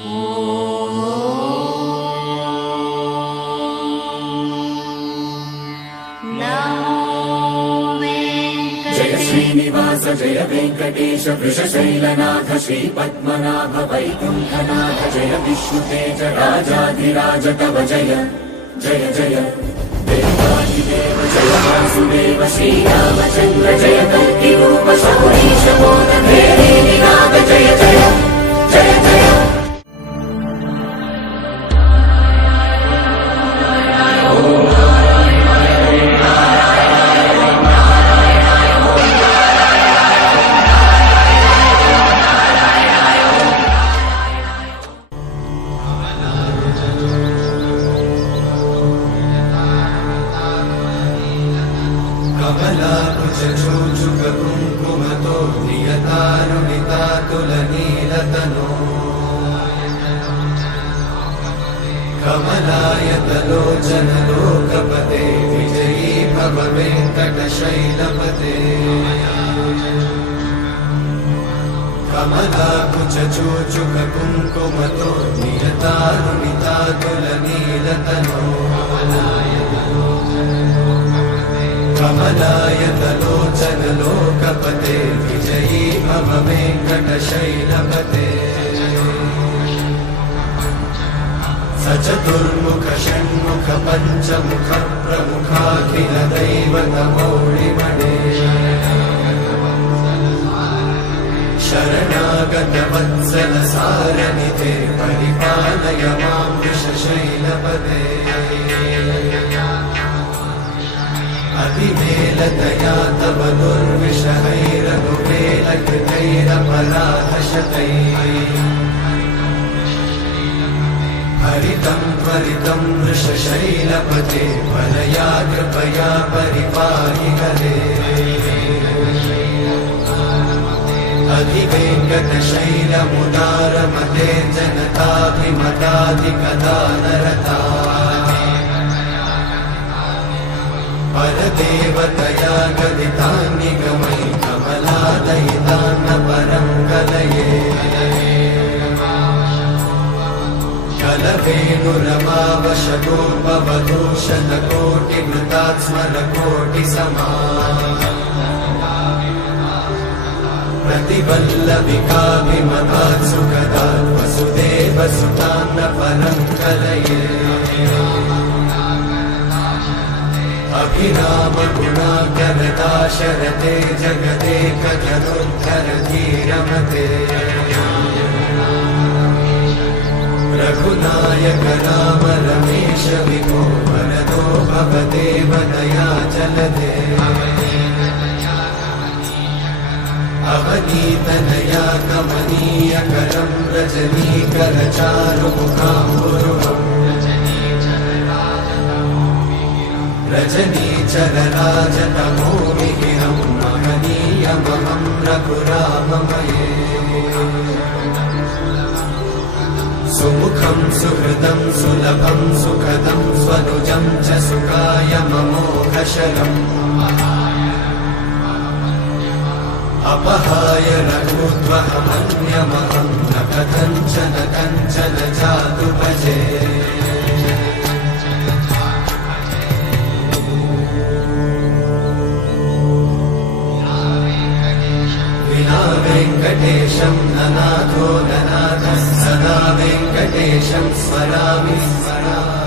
जय श्रीनिवास जय वेंकटेश वृषशैलनाथ श्रीपद्मनाभ वैकुंठनाथ जय विष्णुतेज राजाधिराज तव जय जय जय देवादिदेव जय वासुदेव श्रीरामचंद्र जय कल्किरूप शौरीश मोदभेरी निनाद जय जय जय जय कमलाकुचूचुककुङ्कुमतो नियतानुनितातुलनीलतनो कमलायतलोचनलोकपते विजयी भव वेङ्कटशैलपते कमलाकुचूचुककुङ्कुमतो नियतानुनितातुलनीलतनो कमलायतलोचनलोकपते विजयी भव वेङ्कटशैलपते सचतुर्मुख षण्मुख पञ्चमुख प्रमुखाखिल दैवतमौळिमणे शरणागत वत्सल सारनिधे परिपालय मां वृषशैलपते अतिवेलतया तव दुर्विषहैरनुवेलकृतैरपराधशतैः हरितं त्वरितं वृषशैलपते वरया कृपया परिपाहि हरे अधिवेङ्कटशैलमुदारमते जनताभिमताधिकदानरता परदेवतया गदितान्निगमयि कमलादयितान्न परं कलये कलवेणुरमावशतोपवधूशतकोटिवृतात्स्मरकोटिसमा प्रतिवल्लविकाभिमतात् सुखदात् वसुदेवसुतान्न परं कलये अभिराम गुणाकरदाशरथे जगदेकजनोद्धर धीरमते रघुनायक राम रमेश विभो वरदो भवदेव दयाचलते अवनीतनया कमनीयकरं रजनीकरचारुमुखाम्बुरुहम् रजनीचरराजतमो मिहिरं महनीयमहं रघुराममये सुमुखं सुहृदं सुलभं सुखदं स्वनुजं च सुखाय ममोघशलम् अपहाय रघुत्वहमन्यमहं न कथञ्चन कञ्चन जातु भजे वेङ्कटेशं ननाथो ननाथः सदा वेङ्कटेशं स्मरामि स्मरामि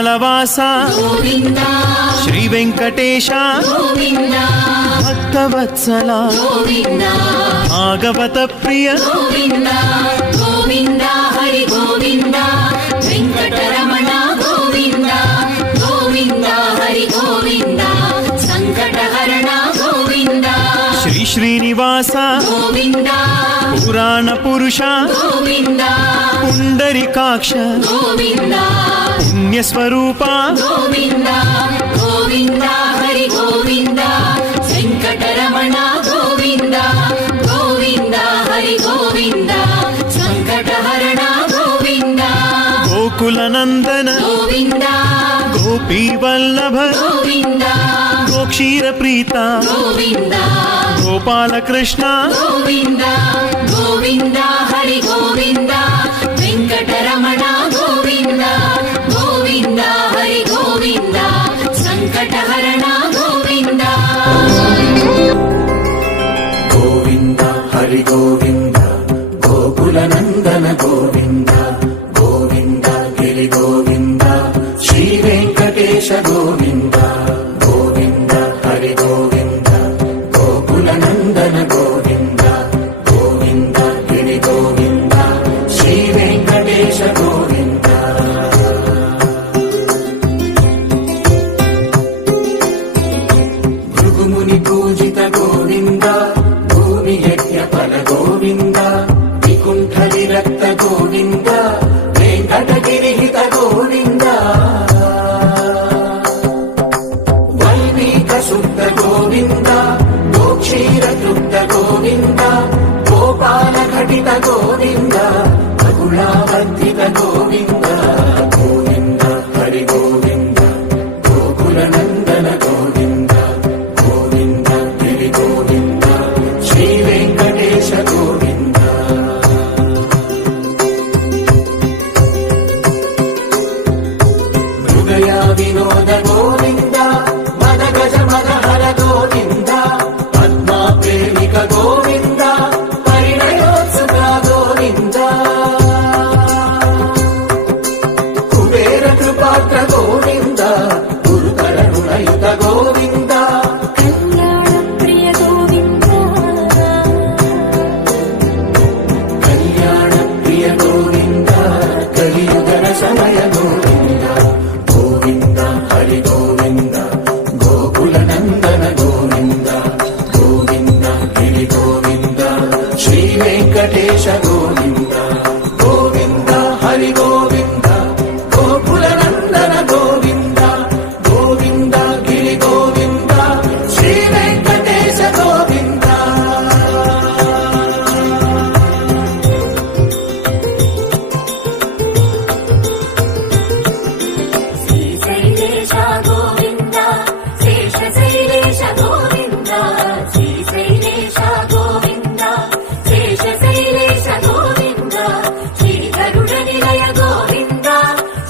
తిరుమాలవాస గోవింద శ్రీ వెంకటేశ గోవింద భక్తవత్సల గోవింద భాగవత ప్రియ గోవింద గోవింద హరి గోవింద వెంకటరమణ గోవింద గోవింద హరి గోవింద సంకటహరణ గోవింద శ్రీ శ్రీనివాస గోవింద పురాణ పురుష గోవింద పుండరికాక్ష గోవింద పుణ్యస్వరూప గోవింద గోవింద హరి గోవింద వెంకటరమణ గోవింద గోవింద హరి గోవింద సంకటహరణ గోవింద గోకులనందన గోవింద గోపీవల్లభ గోవింద గోక్షీరప్రీత గోవింద గోపాలకృష్ణ గోవింద గోవింద హరి గోవింద వెంకటరమణ గోవింద గోవింద హరి గోవింద సంకటహరణ గోవింద గోవింద హరి గోవింద గోకులనందన గోవింద గోవింద గిరి గోవింద శ్రీ వెంకటేశ గోవింద గోవింద హరి గోవింద గోకులనందన గోవింద గోవింద గిరి గోవింద శ్రీ వెంకటేశ గోవింద భృగుముని పూజిత గోవింద భూమి యజ్ఞ ఫల గోవింద వికుంఠ విరక్త గోవింద వెంకటగిరిహిత గోవింద వైదిక శుద్ధ గోవింద గోక్షీర తృప్త గోవింద గోపాల ఘటిత గోవింద బహుళావర్ధిత గోవింద గోవింద హరి గోవింద గోకులనందన గోవింద గోవింద గిరి గోవింద శ్రీ వెంకటేశ గోవింద హృదయ వినోద గోవింద మద గజ మద హర గోవింద పద్మా ప్రేమిక గోవింద పరిణయోత్సుక గోవింద కుబేర కృపాత్ర గోవింద గురుకరణునయుత గోవింద కళ్యాణ ప్రియ గోవింద కళ్యాణ ప్రియ గోవింద కలియుగ సమయ గోవింద గోవింద హరి గోవింద గోకులనందన గోవింద గోవింద గిరి గోవింద శ్రీ వెంకటేశ గోవింద గోవింద హరి గోవింద గోకులనందన గోవింద గోవింద గిరి గోవింద శ్రీ వెంకటేశ గోవింద శ్రీశైలేశ గోవింద శేషశైలేశ గోవింద శ్రీశైలేశ గోవింద శేషశైలేశ గోవింద శ్రీధరుడ నిలయ గోవింద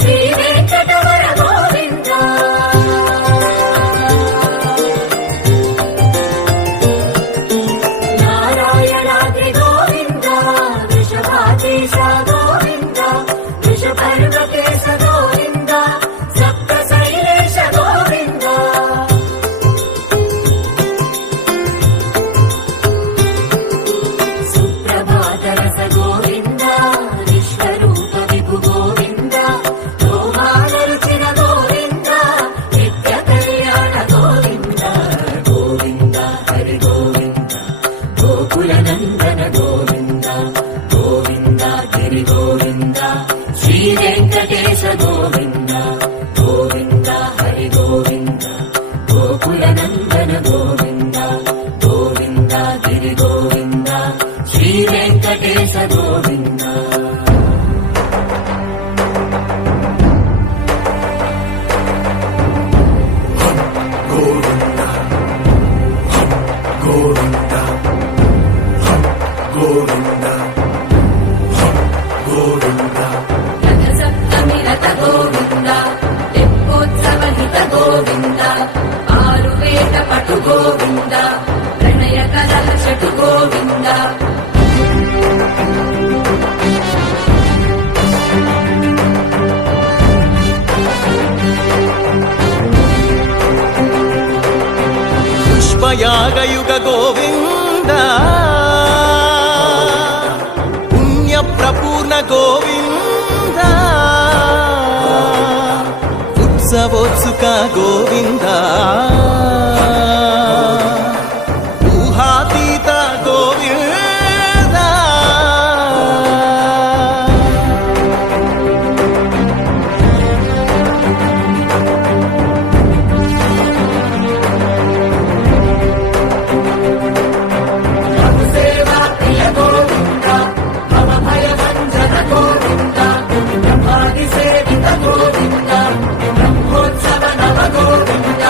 శ్రీ వెంకటవర గోవింద నారాయణాద్రి గోవింద వృషభాధీశ గోవింద వృషపర్వకేశ గోవింద సప్తశైలేశ గోవింద సుప్రభాతరస గోవింద విశ్వరూప విభు గోవింద గోమానరుచిన గోవింద నిత్య కళ్యాణ గోవింద గోవింద హరి గోవింద గోకులనందన గోవింద గోవింద గిరి గోవింద శ్రీ వెంకటేశ గోవింద గోవింద హరి గోవింద గోకులనందన గోవింద గోవింద గిరి గోవింద శ్రీ వెంకటేశ గోవింద గోవింద గోవింద గోవింద గోవింద రథసప్తమిరత గోవింద తెప్పోత్సవహిత గోవింద ఆరువేద పటు గోవింద ప్రణయ కలహ చటు గోవింద పుష్పయాగయుగ గోవింద పుణ్య ప్రపూర్ణ గోవింద ఉత్సవోత్సుక గోవింద ఊహాతీత గోవింద గోవింద బ్రహ్మోత్సవ నవ గోవింద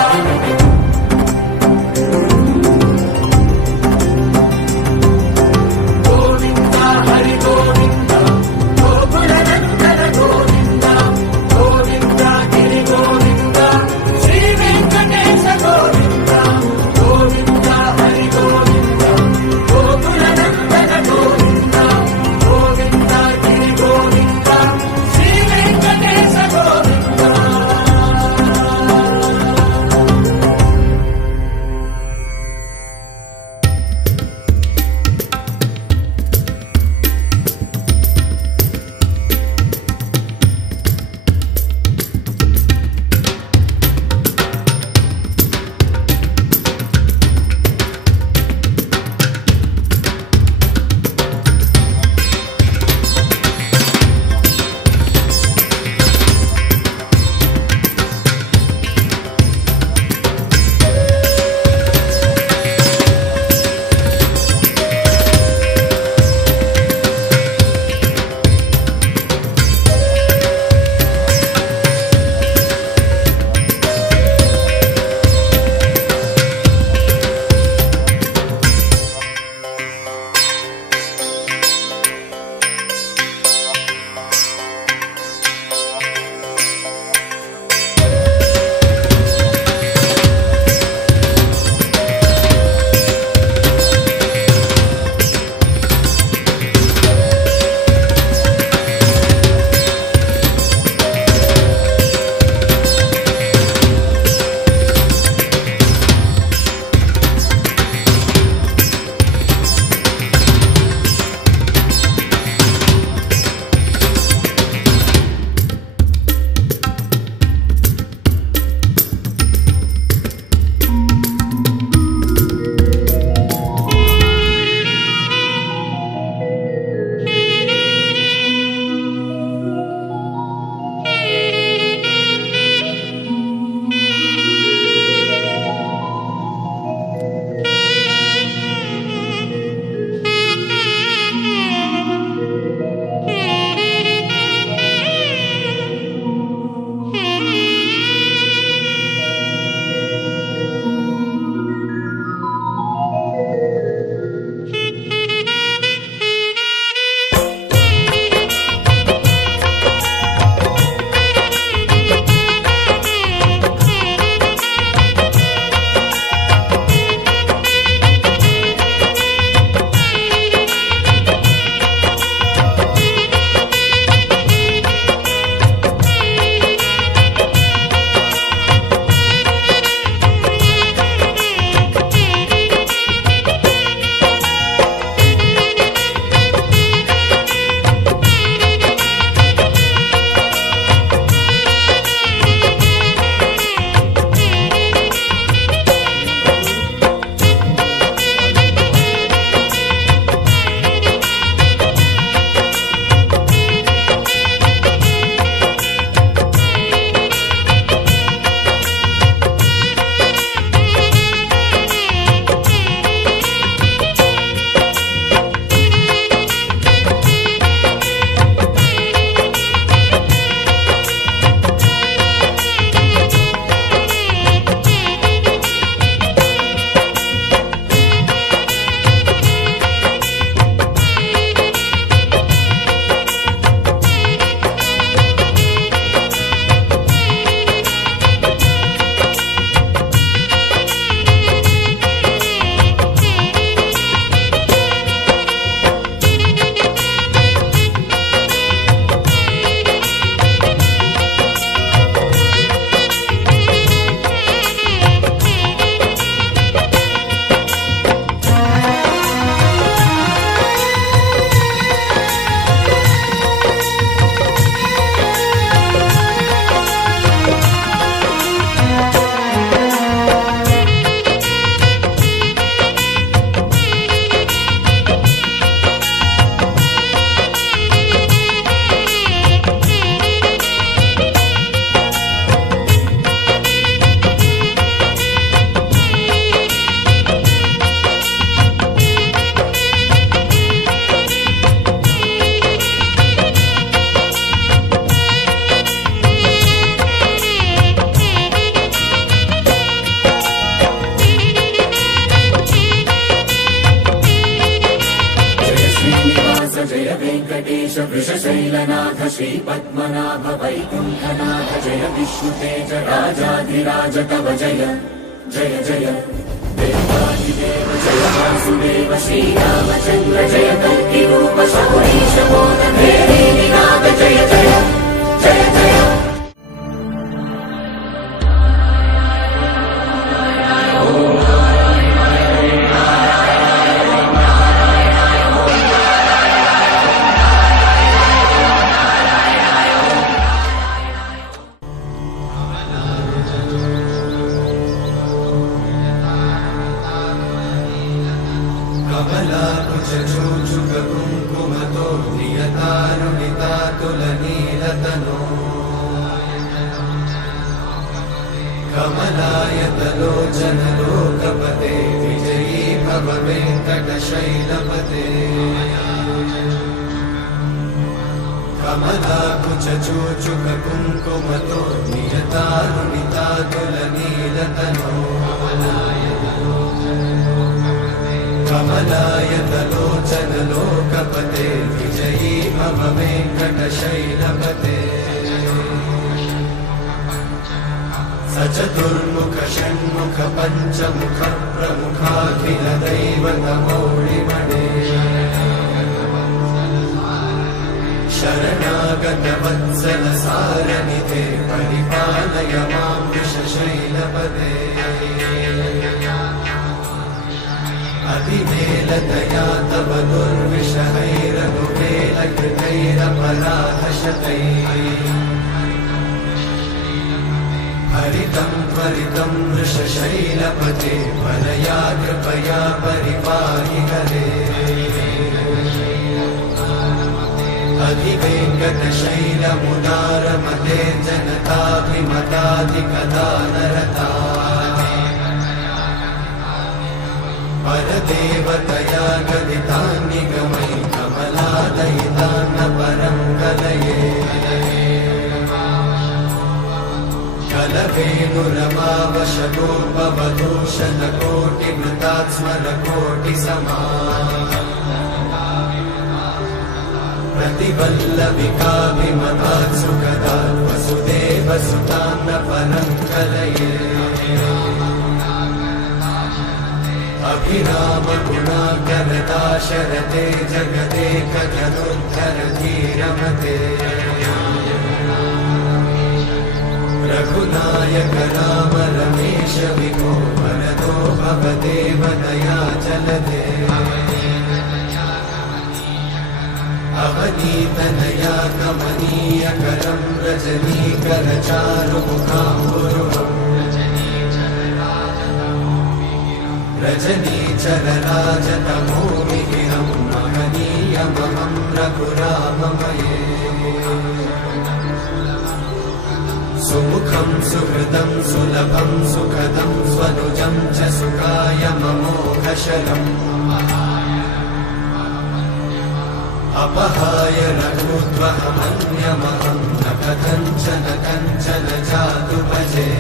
श्रीपद्मनाभ वैकुण्ठनाथ जय विष्णुतेज राजाधिराज तव जय जय जय देवादिदेव जय वासुदेव श्रीरामचन्द्र जय कल्किरूप शौरीश मोदभेदी निनाद जय जय जय जय कमलाकुचूचुककुङ्कुमतो नियतारुणितातुलनीलतनो कमलायतलोचनलोकपते विजयी भव वेङ्कटशैलपते कमलाकुचूचुककुङ्कुमतो नियतारुणितातुलनीलतनो कमलायतलोचनलोकपते विजयी भव वेङ्कटशैलपते सचतुर्मुख षण्मुख पञ्चमुख प्रमुखाखिल दैवतमौलिमणे शरणागत वत्सल सारनिधे परिपालय मां वृषशैलपते अतिवेलतया तव दुर्विषहैरनुवेलकृतैरपराधशतैः हरितं त्वरितं वृषशैलपते वरया कृपया परिपाहि हरे अधिवेङ्कटशैलमुदारमते जनताभिमताधिकदानरता परदेवतया गदितान्निगमयि कमलादयितान्न परं कलये कलवेणुरमावशतोपवधूषणकोटिमृतात्स्मरकोटिसमा प्रतिवल्लविकाभिमतात् सुखदात् वसुदेवसुतान्न परं कलये अभिराम गुणाकरदाशरथे जगदेकजनुद्धर धीरमते रघुनायक राम रमेश विभो वरदो भवदेव दयाचलते अवनीतनया कमनीयकरं रजनीकरचारुमुखाम्बुरुहम् रजनीचरराजतमोमिहिरं महनीयमहं रघुराममये सुमुखं सुहृदं सुलभं सुखदं स्वनुजं च सुखाय ममोघशरम् अपहाय रघुत्वहमन्यमहं न कथञ्चन कञ्चन जातु भजे